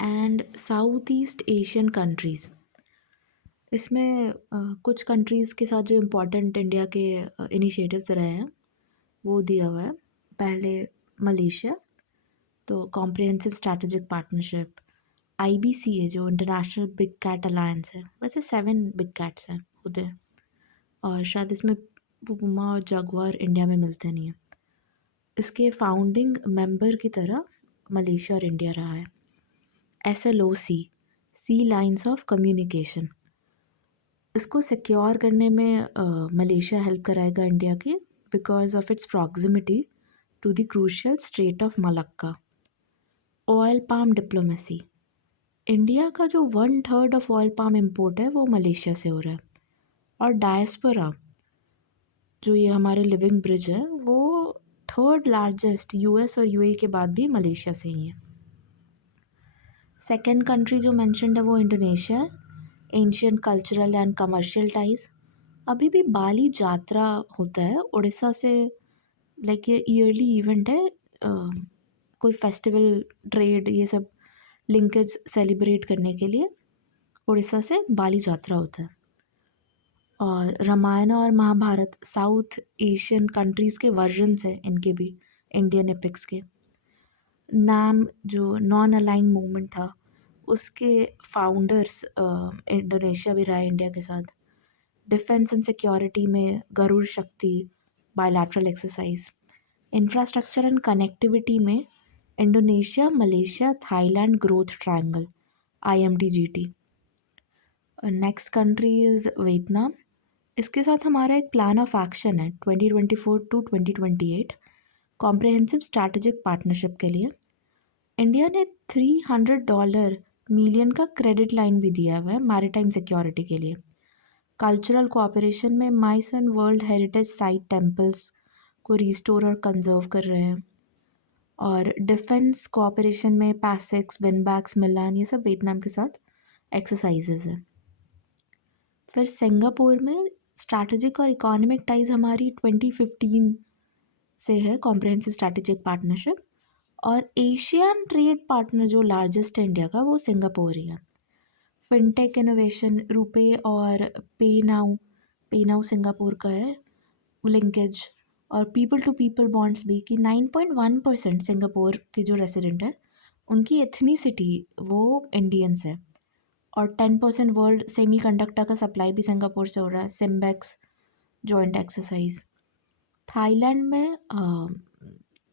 And south east Asian countries. इसमें कुछ countries के साथ जो इम्पोर्टेंट इंडिया के इनिशिएटिव्स रहे हैं वो दिया हुआ है। पहले मलेशिया, तो कॉम्प्रिहेंसिव स्ट्रैटेजिक पार्टनरशिप। आईबीसीए जो इंटरनेशनल बिग कैट अलायंस है, वैसे 7 बिग कैट्स हैं उधर, और शायद इसमें पूमा और जगुआर इंडिया में मिलते नहीं हैं। इसके फाउंडिंग मेंबर की तरह मलेशिया और इंडिया रहा है। SLOC, sea lines of communication, इसको सिक्योर करने में मलेशिया हेल्प कराएगा इंडिया की, because of its proximity to the crucial strait of Malacca. Oil palm diplomacy, India का जो 1/3 ऑफ ऑयल पाम इम्पोर्ट है वो मलेशिया से हो रहा है। और डायस्पोरा, जो ये हमारे लिविंग ब्रिज है, वो थर्ड लार्जेस्ट यूएस और यूएई के बाद भी मलेशिया से ही है। सेकेंड कंट्री जो मैंशनड है वो इंडोनेशिया है। Ancient cultural and commercial ties. अभी भी बाली जात्रा होता है उड़ीसा से, लाइक ये ईयरली इवेंट है। कोई फेस्टिवल, ट्रेड, ये सब लिंकेज सेलिब्रेट करने के लिए उड़ीसा से बाली जात्रा होता है। और रामायण और महाभारत साउथ एशियन कंट्रीज़ के वर्जन्स हैं इनके भी, इंडियन एपिक्स के। नाम जो नॉन अलाइन मूवमेंट था, उसके फाउंडर्स इंडोनेशिया भी रहा है इंडिया के साथ। डिफेंस एंड सिक्योरिटी में Garuda Shakti bilateral exercise. Infrastructure and connectivity में Indonesia, Malaysia, Thailand growth triangle, IMDGT। Next country is Vietnam. इसके साथ हमारा एक प्लान ऑफ एक्शन है 2024 टू 2028 कॉम्प्रिहेंसिव स्ट्रैटेजिक पार्टनरशिप के लिए। इंडिया ने $300 मिलियन का क्रेडिट लाइन भी दिया हुआ है मैरीटाइम सिक्योरिटी के लिए। कल्चरल कोऑपरेशन में माइसन वर्ल्ड हेरिटेज साइट टेम्पल्स को रिस्टोर और कंजर्व कर रहे हैं। और डिफेंस कोऑपरेशन में पैसिक्स, विनबैक्स, मिलान, ये सब वियतनाम के साथ एक्सरसाइजेज हैं। फिर सिंगापुर में स्ट्रैटेजिक और इकोनॉमिक टाइज हमारी 2015 से है, कॉम्प्रिहेंसिव स्ट्रैटेजिक पार्टनरशिप। और एशियन ट्रेड पार्टनर जो लार्जेस्ट है इंडिया का, वो सिंगापुर ही है। फिनटेक इनोवेशन, रुपे और पे नाउ सिंगापुर का है लिंकेज। और पीपल टू पीपल बॉन्ड्स भी, कि 9.1% सिंगापुर के जो रेसिडेंट है उनकी एथनिसिटी वो इंडियंस है। और 10% वर्ल्ड सेमी कंडक्टर का सप्लाई भी सिंगापुर से हो रहा है, सिम्बेक्स जॉइंट एक्सरसाइज। थाईलैंड में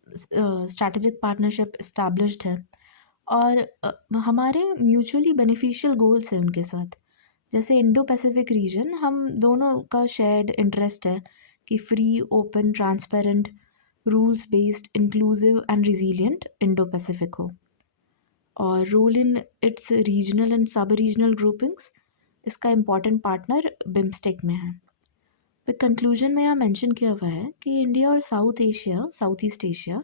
स्ट्रैटेजिक पार्टनरशिप इस्टेब्लिश्ड है। और हमारे म्यूचुअली बेनिफिशियल गोल्स हैं उनके साथ। जैसे इंडो पैसिफिक रीजन, हम दोनों का शेयर्ड इंटरेस्ट है कि free, open, transparent, rules based, inclusive and resilient Indo Pacific हो। और rule in its regional and सब रीजनल ग्रुपिंग्स, इसका इम्पॉर्टेंट पार्टनर बिम्स्टेक में है। फिर कंक्लूजन में यहाँ मेंशन किया हुआ है कि इंडिया और साउथ ईस्ट एशिया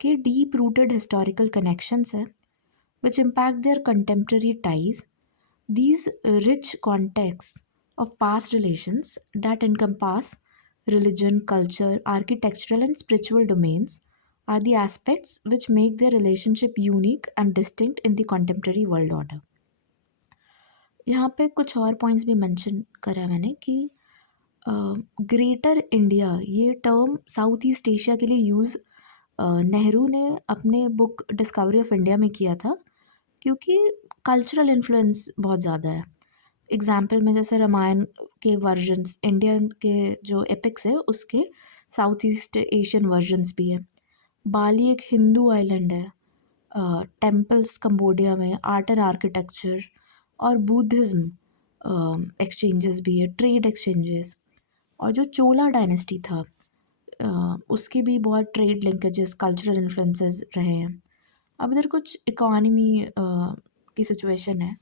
के डीप रूटेड हिस्टोरिकल कनेक्शंस है which impact their contemporary ties. These rich contexts of past relations that encompass religion, culture, architectural, and spiritual domains are the aspects which make their relationship unique and distinct in the contemporary world order. यहाँ पे कुछ और points भी mention करा है मैंने कि greater India, ये टर्म साउथ ईस्ट एशिया के लिए यूज़ नेहरू ने अपने बुक डिस्कवरी ऑफ इंडिया में किया था, क्योंकि कल्चरल इन्फ्लुएंस बहुत ज़्यादा है। एग्जाम्पल में जैसे रामायण के वर्जन्स, इंडियन के जो एपिक्स है उसके साउथ ईस्ट एशियन वर्जन्स भी हैं। बाली एक हिंदू आइलैंड है। टेम्पल्स कंबोडिया में, आर्ट एंड आर्किटेक्चर और बुद्धिज़्म एक्सचेंजेस भी है, ट्रेड एक्सचेंजेस। और जो चोला डायनेस्टी था उसके भी बहुत ट्रेड लिंकेजेस, कल्चरल इन्फ्लुएंसेस रहे हैं। अब इधर कुछ इकोनॉमी की सिचुएशन है,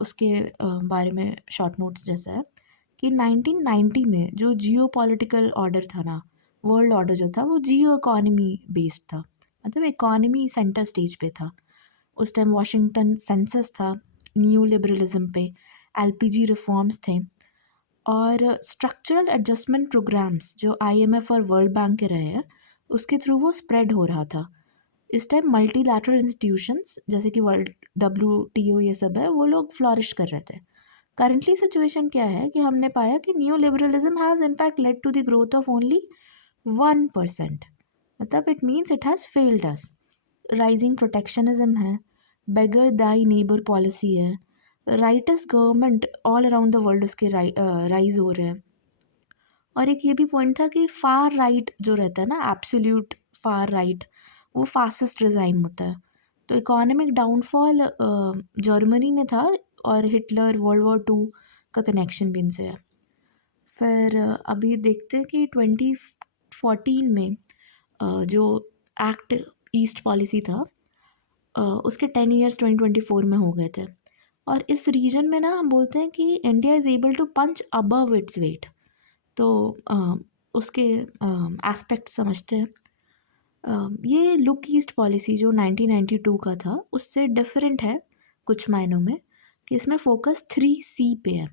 उसके बारे में शॉर्ट नोट्स जैसा है कि 1990 में जो जियो पॉलिटिकल ऑर्डर था ना, वर्ल्ड ऑर्डर जो था वो जियो इकोनॉमी बेस्ड था, मतलब इकोनॉमी सेंटर स्टेज पे था। उस टाइम वाशिंगटन सेंसस था, न्यू लिबरलिज्म पे, LPG रिफॉर्म्स थे, और स्ट्रक्चरल एडजस्टमेंट प्रोग्राम्स जो IMF और वर्ल्ड बैंक के रहे हैं उसके थ्रू वो स्प्रेड हो रहा था। इस टाइम मल्टीलैटरल इंस्टीट्यूशंस जैसे कि वर्ल्ड WTO ये सब है वो लोग फ्लॉरिश कर रहे थे। करंटली सिचुएशन क्या है कि हमने पाया कि new liberalism has in fact led to the growth of only 1%। मतलब it means it has failed us. Rising protectionism है, बेगर दाई नेबर पॉलिसी है, rightist government all around the world उसके राइज हो रहे हैं। और एक ये भी पॉइंट था कि फार राइट जो रहता है ना, एब्सोल्यूट फार राइट, वो फासिस्ट रिजाइम होता है। तो इकोनॉमिक डाउनफॉल जर्मनी में था और हिटलर वर्ल्ड वॉर 2 का कनेक्शन भी इनसे है। फिर अभी देखते हैं कि 2014 में जो एक्ट ईस्ट पॉलिसी था उसके 10 ईयर्स 2024 में हो गए थे। और इस रीजन में ना हम बोलते हैं कि India is able to punch above its weight. तो उसके एस्पेक्ट समझते हैं। ये लुक ईस्ट पॉलिसी जो 1992 का था उससे डिफरेंट है कुछ मायनों में, कि इसमें फोकस 3C पे है: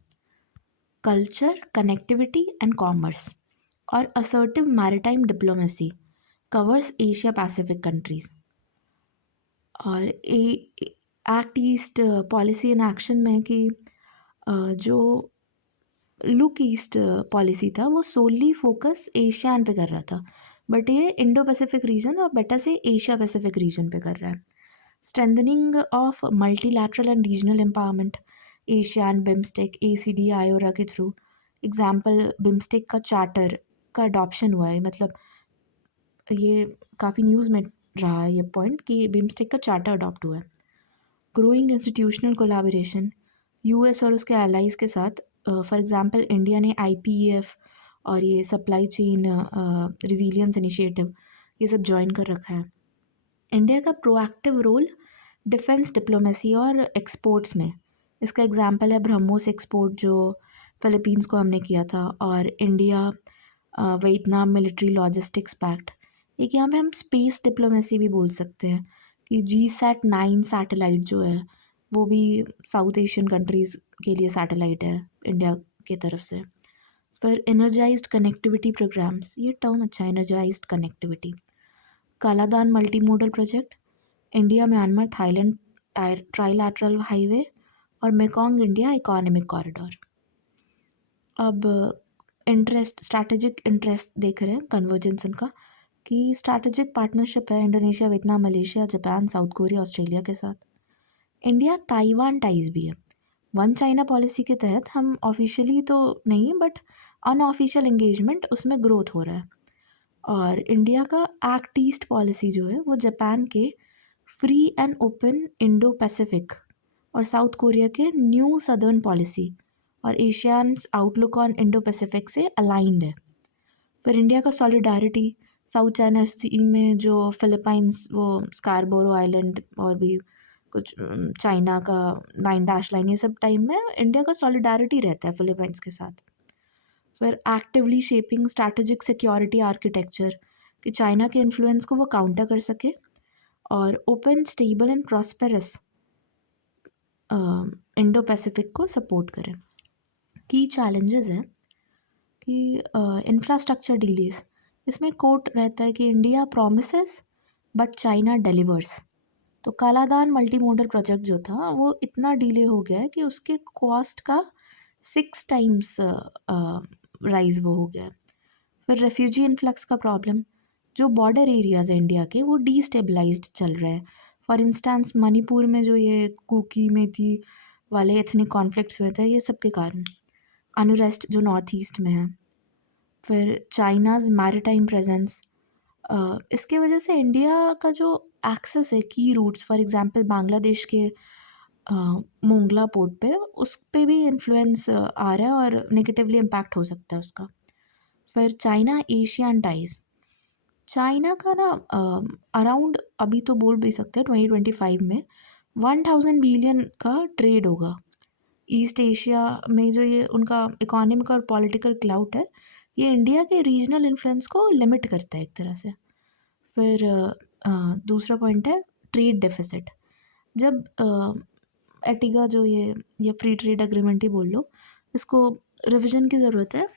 कल्चर, कनेक्टिविटी एंड कॉमर्स। और assertive maritime diplomacy covers Asia Pacific countries. और act east policy in action में कि जो लुक ईस्ट पॉलिसी था वो सोली फोकस एशियान पे कर रहा था, बट ये इंडो पैसिफिक रीजन और बेटर से एशिया पैसिफिक रीजन पे कर रहा है। Strengthening of multilateral and regional empowerment, ASEAN, BIMSTEC, ACD, IORA के थ्रू। एग्जाम्पल बिम्स्टेक का चार्टर का अडॉप्शन हुआ है। मतलब ये काफ़ी न्यूज़ में रहा है ये पॉइंट कि बिम्स्टेक का चार्टर अडॉप्ट हुआ है। ग्रोइंग इंस्टीट्यूशनल कोलैबोरेशन US और उसके एलाइज के साथ। फॉर एग्जांपल इंडिया ने IPEF और ये सप्लाई चेन रिजिलियंस इनिशिएटिव ये सब ज्वाइन कर रखा है। इंडिया का प्रोएक्टिव रोल डिफेंस डिप्लोमेसी और एक्सपोर्ट्स में, इसका एग्जांपल है ब्रह्मोस एक्सपोर्ट जो फिलीपींस को हमने किया था, और India Vietnam military logistics pact. एक यहाँ पे हम स्पेस डिप्लोमेसी भी बोल सकते हैं कि GSAT-9 सैटेलाइट जो है वो भी साउथ एशियन कंट्रीज़ के लिए सैटेलाइट है इंडिया की तरफ से। फिर एनर्जाइज्ड कनेक्टिविटी प्रोग्राम्स, ये टर्म अच्छा है, energised connectivity. Kaladan multi modal project, India Myanmar Thailand trilateral highway, और मेकॉन्ग इंडिया इकोनॉमिक कॉरिडोर। अब इंटरेस्ट, स्ट्रैटेजिक इंटरेस्ट देख रहे हैं कन्वर्जेंस उनका, कि स्ट्रैटेजिक पार्टनरशिप है Indonesia, Vietnam, Malaysia, Japan, south Korea, Australia के साथ। इंडिया ताइवान टाइज भी है। वन चाइना पॉलिसी के तहत हम ऑफिशियली तो नहीं बट अनऑफिशियल एंगेजमेंट उसमें ग्रोथ हो रहा है। और इंडिया का एक्ट ईस्ट पॉलिसी जो है वो जापान के free and open Indo Pacific और साउथ कोरिया के न्यू सदर्न पॉलिसी और एशियान्स आउटलुक ऑन इंडो पैसिफिक से अलाइंड है। फिर इंडिया का सॉलिडारिटी, साउथ चाइना सी में जो फिलीपाइंस वो स्कारबोरो आइलैंड और भी कुछ चाइना का 9 डैश लाइन, ये सब टाइम में इंडिया का सॉलिडारिटी रहता है फिलीपाइंस के साथ। फिर actively shaping strategic security architecture, कि चाइना के इन्फ्लुएंस को वो काउंटर कर सके, और open stable and prosperous Indo Pacific को सपोर्ट करें। की चैलेंजेस हैं कि इंफ्रास्ट्रक्चर डिलीज, इसमें कोट रहता है कि India promises but China delivers. तो कालादान मल्टी मोडल प्रोजेक्ट जो था वो इतना डिले हो गया है कि उसके कॉस्ट का 6 टाइम्स राइज वो हो गया है। फिर रेफ्यूजी इन्फ्लक्स का प्रॉब्लम, जो बॉर्डर एरियाज़ है इंडिया के वो डीस्टेबलाइज्ड चल रहे हैं। फॉर इंस्टेंस मणिपुर में जो ये कुकी मेथी वाले एथनिक कॉन्फ्लिक्ट्स हुए थे, ये सब के कारण। अनरेस्ट जो नॉर्थ ईस्ट में है। फिर चाइनाज़ मैरिटाइम प्रेजेंस, इसके वजह से इंडिया का जो एक्सेस है की रूट्स, फॉर एग्जांपल बांग्लादेश के मोंगला पोर्ट पे, उस पे भी इन्फ्लुएंस आ रहा है और नेगेटिवली इम्पैक्ट हो सकता है उसका। फिर चाइना एशियन टाइज, चाइना का ना अराउंड अभी तो बोल भी सकते हैं 2025 में 1000 बिलियन का ट्रेड होगा। ईस्ट एशिया में जो ये उनका इकोनॉमिक और पॉलिटिकल क्लाउट है, ये इंडिया के रीजनल इन्फ्लुएंस को लिमिट करता है एक तरह से। फिर दूसरा पॉइंट है ट्रेड डेफिसिट। जब एटिगा जो ये फ्री ट्रेड एग्रीमेंट ही बोल लो, इसको रिवीजन की ज़रूरत है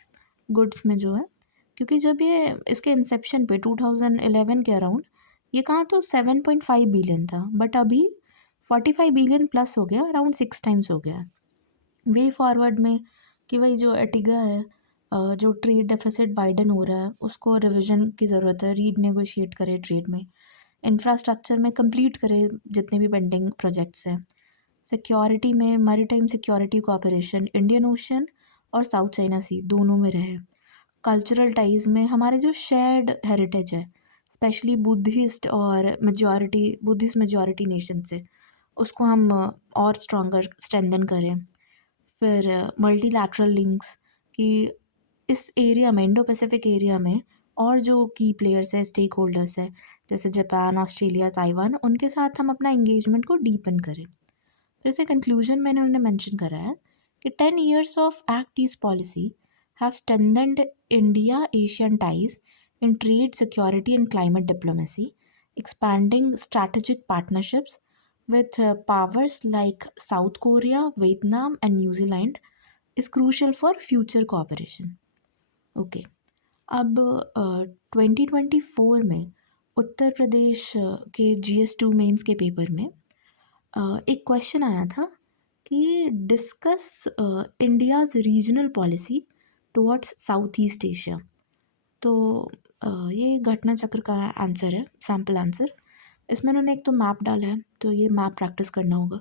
गुड्स में जो है, क्योंकि जब ये इसके इंसेप्शन पे 2011 के अराउंड ये कहाँ तो 7.5 बिलियन था, बट अभी 45 बिलियन प्लस हो गया, अराउंड 6 टाइम्स हो गया। वे फॉरवर्ड में कि वही जो एटिगा है, जो ट्रेड डेफिसिट वाइडन हो रहा है उसको रिवीजन की ज़रूरत है, रीनेगोशिएट करे ट्रेड में, इंफ्रास्ट्रक्चर में कंप्लीट करे जितने भी पेंडिंग प्रोजेक्ट्स हैं, सिक्योरिटी में maritime security cooperation Indian ocean और साउथ चाइना सी दोनों में रहे, कल्चरल टाइज में हमारे जो शेयर्ड हेरिटेज है स्पेशली बुद्धिस्ट और बुद्धिस्ट मेजॉरिटी नेशन से उसको हम और स्ट्रॉन्गर स्ट्रेंथन करें। फिर मल्टीलैटरल लिंक्स कि इस एरिया में इंडो पैसिफिक एरिया में और जो की प्लेयर्स है स्टेक होल्डर्स है जैसे जापान ऑस्ट्रेलिया ताइवान उनके साथ हम अपना एंगेजमेंट को डीपन करें। फिर से कंक्लूजन में उन्होंने मेंशन करा है कि 10 years of Act East policy have strengthened India-Asian ties in trade, security, and climate diplomacy, expanding strategic partnerships with powers like South Korea, Vietnam, and New Zealand is crucial for future cooperation. Okay, अब 2024 में उत्तर प्रदेश के GS2 mains के paper में एक question आया था कि discuss India's regional policy towards south East Asia. तो ये घटना चक्र का आंसर है, सैम्पल आंसर। इसमें उन्होंने एक तो मैप डाला है, तो ये मैप प्रैक्टिस करना होगा।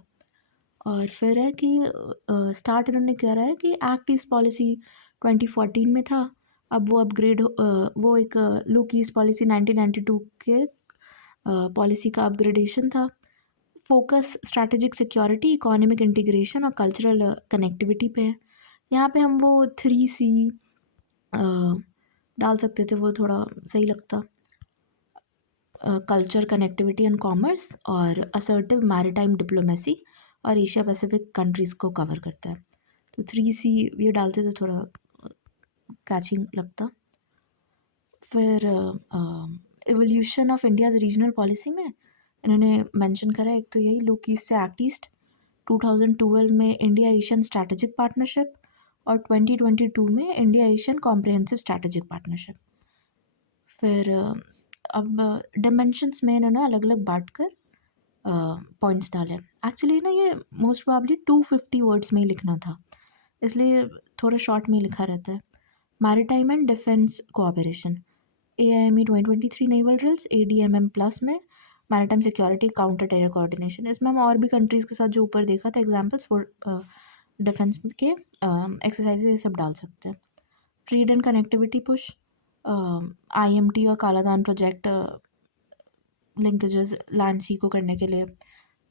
और फिर है कि स्टार्ट इन्होंने करा है कि एक्ट ईस्ट पॉलिसी 2014 में था, अब वो अपग्रेड वो एक लुक ईस्ट पॉलिसी 1992 के पॉलिसी का अपग्रेडेशन था। Focus strategic security, economic integration और कल्चरल कनेक्टिविटी पे है। यहाँ पे हम वो 3C डाल सकते थे, वो थोड़ा सही लगता। कल्चर कनेक्टिविटी एंड कॉमर्स और असर्टिव मैरीटाइम डिप्लोमेसी और एशिया पैसिफिक कंट्रीज़ को कवर करता है। तो 3C ये डालते तो थोड़ा कैचिंग लगता। फिर evolution of India's regional policy में इन्होंने मेंशन करा है, एक तो यही लुक ईस्ट से एक्ट ईस्ट, 2012 में इंडिया एशियन स्ट्रैटेजिक पार्टनरशिप और 2022 में India Asian comprehensive strategic partnership. फिर अब डिमेंशंस में इन्होंने अलग अलग बांट कर पॉइंट्स डाले। एक्चुअली ना ये मोस्ट प्रॉब्ली 250 वर्ड्स में ही लिखना था, इसलिए थोड़ा शॉर्ट में लिखा रहता है। Maritime and defence cooperation, AIME 2023 naval drills ADMM plus में maritime security counter terror coordination, इसमें हम और भी कंट्रीज़ के साथ जो ऊपर देखा था एग्जांपल्स वो डिफेंस के एक्सरसाइजेज ये सब डाल सकते हैं। Trade and connectivity push, IMT और कालादान प्रोजेक्ट लिंकेजेस लैंड सी को करने के लिए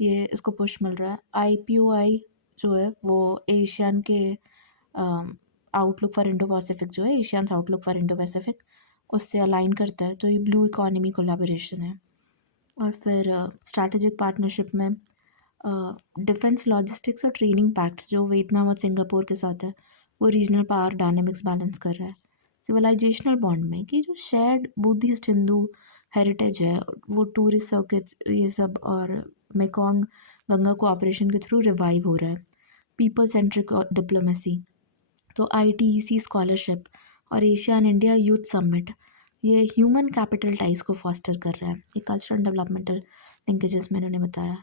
ये इसको पुश मिल रहा है। IPOI जो है वो एशियन के आउटलुक फॉर इंडो पैसिफिक जो है Asian outlook for Indo Pacific उससे अलाइन करता है, तो ये ब्लू इकोनॉमी कोलैबोरेशन है। और फिर स्ट्रैटेजिक पार्टनरशिप में डिफेंस लॉजिस्टिक्स और ट्रेनिंग पैक्ट्स जो वियतनाम और सिंगापुर के साथ है वो रीजनल पावर डायनेमिक्स बैलेंस कर रहा है। सिविलाइजेशनल बॉन्ड में कि जो शेयर्ड बुद्धिस्ट हिंदू हेरिटेज है वो टूरिस्ट सर्किट्स ये सब और मेकोंग गंगा कोऑपरेशन के थ्रू रिवाइव हो रहा है। पीपल सेंट्रिक डिप्लोमेसी, तो ITEC स्कॉलरशिप और Asia and India youth summit ये ह्यूमन कैपिटल टाइज को फॉस्टर कर रहा है। ये कल्चरल डेवलपमेंटल लिंकेजेस में इन्होंने बताया।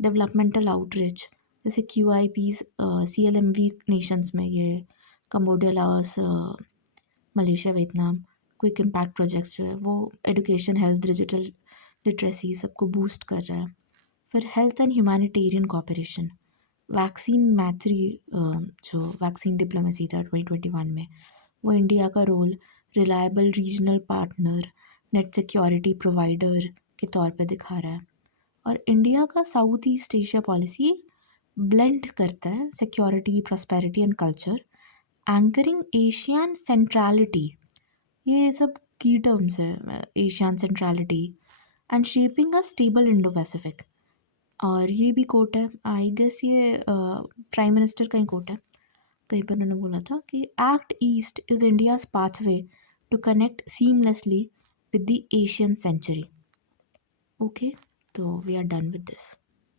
डेवलपमेंटल आउटरीच जैसे QIPs CLMV नेशंस में ये Cambodia Laos Malaysia Vietnam quick impact projects जो है वो एजुकेशन हेल्थ डिजिटल लिटरेसी सबको बूस्ट कर रहा है। फिर health and humanitarian cooperation, vaccine मैत्री जो वैक्सीन डिप्लोमेसी था 2021 में वो इंडिया का role reliable regional partner net security provider के तौर पे दिखा रहा है। और इंडिया का South East Asia policy blend करता है security prosperity and culture, anchoring Asian centrality, ये सब की टर्म्स है Asian centrality, and shaping a stable Indo Pacific. और ये भी कोट है, आई गेस ये प्राइम मिनिस्टर का ही कोट है, कहीं पर उन्होंने बोला था कि act east is India's pathway to connect seamlessly with the Asian century. Okay, तो we are done with this.